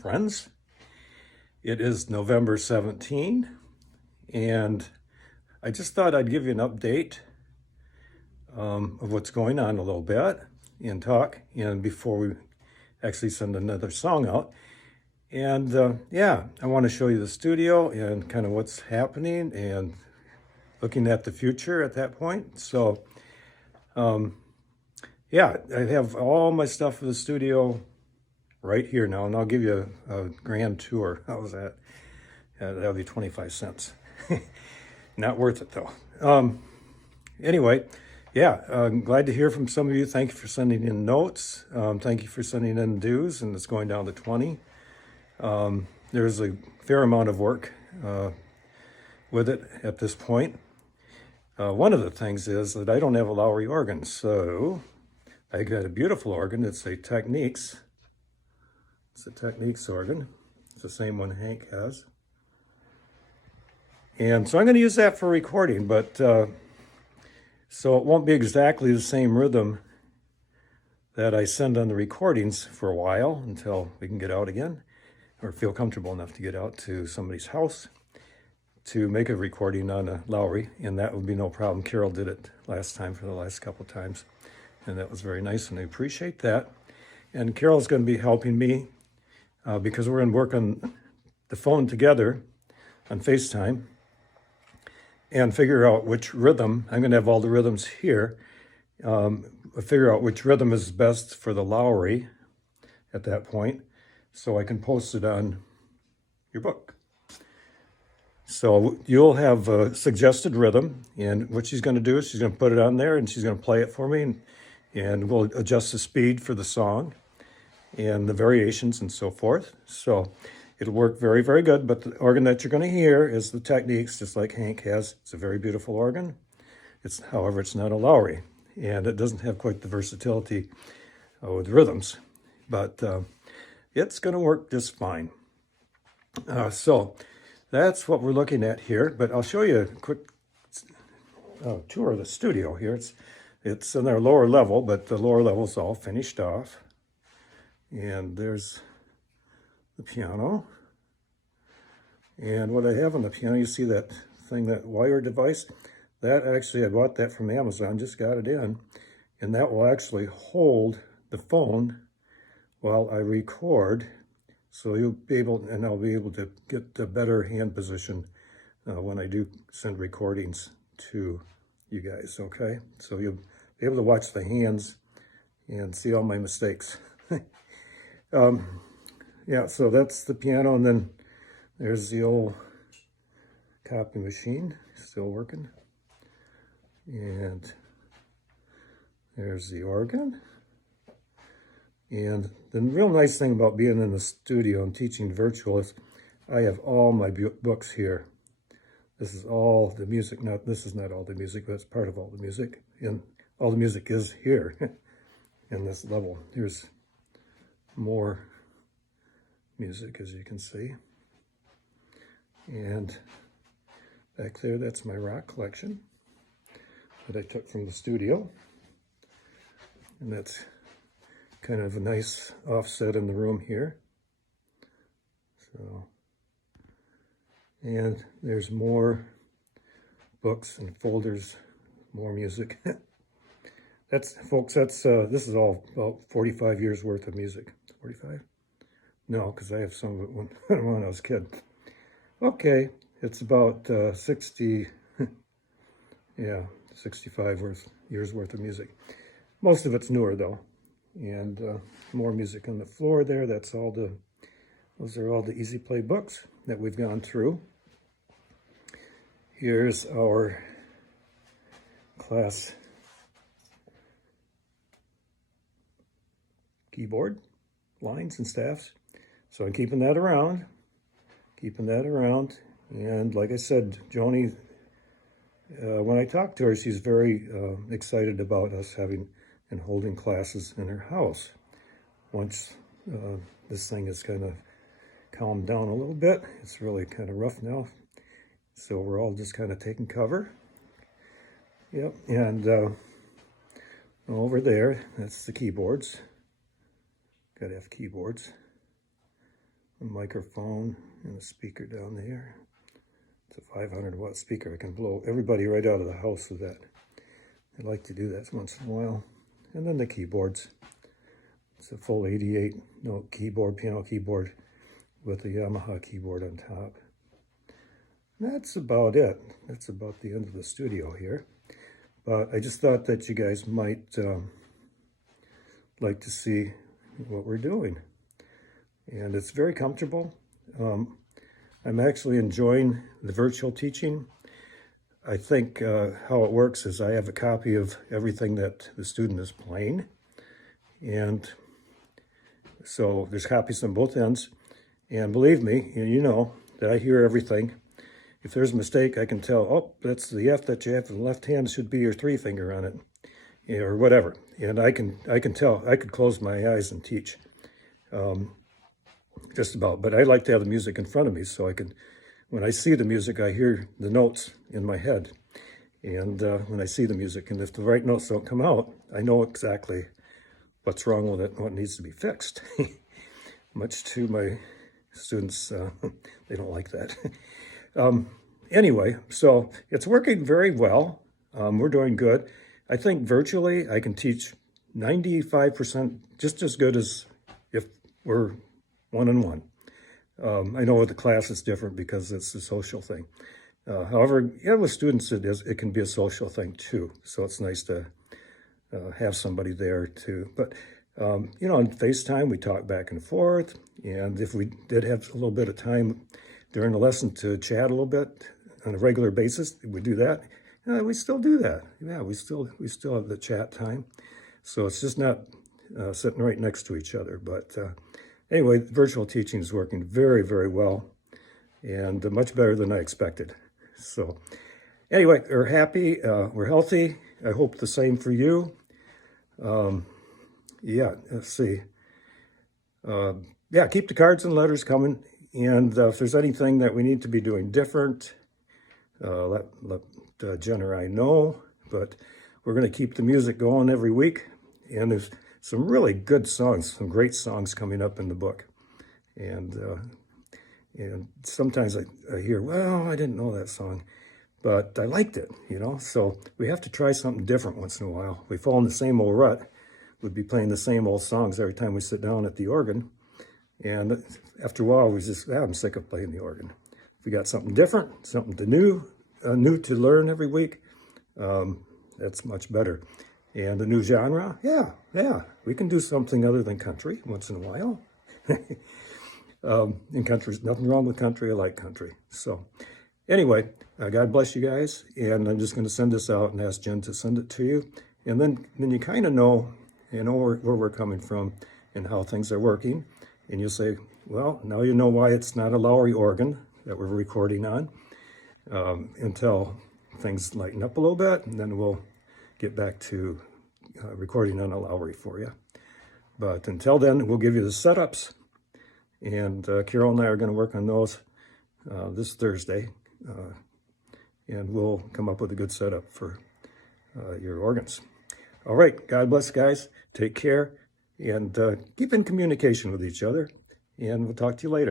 friends. It is November 17, and I just thought I'd give you an update of what's going on a little bit and talk, and before we actually send another song out. And yeah, I want to show you the studio and kind of what's happening and looking at the future at that point. So yeah, I have all my stuff for the studio right here now, and I'll give you a grand tour. How's that? That'll be 25 cents. Not worth it though. Anyway, yeah, I'm glad to hear from some of you. Thank you for sending in notes. Thank you for sending in dues, and it's going down to 20. There's a fair amount of work with it at this point. One of the things is that I don't have a Lowrey organ, so I got a beautiful organ. It's a Technics. It's a Technics organ. It's the same one Hank has. And so I'm going to use that for recording, but so it won't be exactly the same rhythm that I send on the recordings for a while until we can get out again or feel comfortable enough to get out to somebody's house to make a recording on a Lowrey, and that would be no problem. Carol did it last time for the last couple of times, and that was very nice, and I appreciate that. And Carol's going to be helping me because we're going to work on the phone together on FaceTime and figure out which rhythm. I'm going to have all the rhythms here. Figure out which rhythm is best for the Lowrey at that point, so I can post it on your book. So you'll have a suggested rhythm, and what she's going to do is she's going to put it on there and she's going to play it for me, and we'll adjust the speed for the song and the variations and so forth. So it'll work very, very good. But the organ that you're going to hear is the Technics, just like Hank has. It's a very beautiful organ. However, it's not a Lowrey, and it doesn't have quite the versatility with rhythms, but it's going to work just fine. So that's what we're looking at here, but I'll show you a quick tour of the studio here. It's in their lower level, but the lower level's all finished off. And there's the piano. And what I have on the piano, you see that thing, that wire device? That actually, I bought that from Amazon, just got it in. And that will actually hold the phone while I record. So you'll be able, and I'll be able to get a better hand position when I do send recordings to you guys, okay? So you'll be able to watch the hands and see all my mistakes. Yeah, so that's the piano, and then there's the old copy machine, still working. And there's the organ. And the real nice thing about being in the studio and teaching virtual is I have all my books here. This is all the music. This is not all the music, but it's part of all the music. And all the music is here in this level. Here's more music, as you can see. And back there, that's my rock collection that I took from the studio. And that's kind of a nice offset in the room here. So, and there's more books and folders, more music. That's, folks, this is all about 45 years worth of music. 45? No, because I have some of it when I was a kid. Okay, it's about 60, yeah, 65 years worth of music. Most of it's newer though. And more music on the floor there. Those are all the Easy Play books that we've gone through. Here's our class keyboard, lines and staffs. So I'm keeping that around. And like I said, Joni, when I talked to her, she's very excited about us having and holding classes in her house. Once this thing is kind of calmed down a little bit, it's really kind of rough now. So we're all just kind of taking cover. Yep, and over there, that's the keyboards. Gotta have keyboards. a microphone and a speaker down there. It's a 500 watt speaker. I can blow everybody right out of the house with that. I like to do that once in a while. And then the keyboards. It's a full 88 note keyboard, piano keyboard with a Yamaha keyboard on top. That's about it. That's about the end of the studio here. But I just thought that you guys might like to see what we're doing. And it's very comfortable. I'm actually enjoying the virtual teaching. I think how it works is I have a copy of everything that the student is playing. And so there's copies on both ends. And believe me, you know that I hear everything. If there's a mistake, I can tell, oh, that's the F that you have in the left hand should be your 3 finger on it, or whatever. And I can tell. I could close my eyes and teach. Just about, but I like to have the music in front of me so I can, when I see the music, I hear the notes in my head. And when I see the music, and if the right notes don't come out, I know exactly what's wrong with it and what needs to be fixed. Much to my students, they don't like that. Anyway, so it's working very well. We're doing good. I think virtually I can teach 95% just as good as if we're one-on-one. I know with the class it's different because it's a social thing. However, yeah, with students it can be a social thing too. So it's nice to have somebody there too. But you know, on FaceTime we talk back and forth, and if we did have a little bit of time during the lesson to chat a little bit on a regular basis, we do that. We still do that. Yeah, we still have the chat time. So it's just not sitting right next to each other, but. Anyway, virtual teaching is working very, very well and much better than I expected. So anyway, we're happy, we're healthy. I hope the same for you. Yeah, let's see. Yeah, keep the cards and letters coming. And if there's anything that we need to be doing different, let Jen or I know. But we're going to keep the music going every week. And there's some really good songs, some great songs coming up in the book. And sometimes I hear, well, I didn't know that song, but I liked it, you know? So we have to try something different once in a while. We fall in the same old rut. We'd be playing the same old songs every time we sit down at the organ. And after a while, we just, I'm sick of playing the organ. If we got something different, something new to learn every week, that's much better. And a new genre, yeah, we can do something other than country once in a while. In country, nothing wrong with country. I like country. So anyway, God bless you guys. And I'm just going to send this out and ask Jen to send it to you. And then you kind of know, where we're coming from and how things are working. And you'll say, well, now you know why it's not a Lowry organ that we're recording on until things lighten up a little bit. And then we'll get back to recording on a Lowry for you. But until then, we'll give you the setups. And Carol and I are going to work on those this Thursday. And we'll come up with a good setup for your organs. All right. God bless, guys. Take care. And keep in communication with each other. And we'll talk to you later.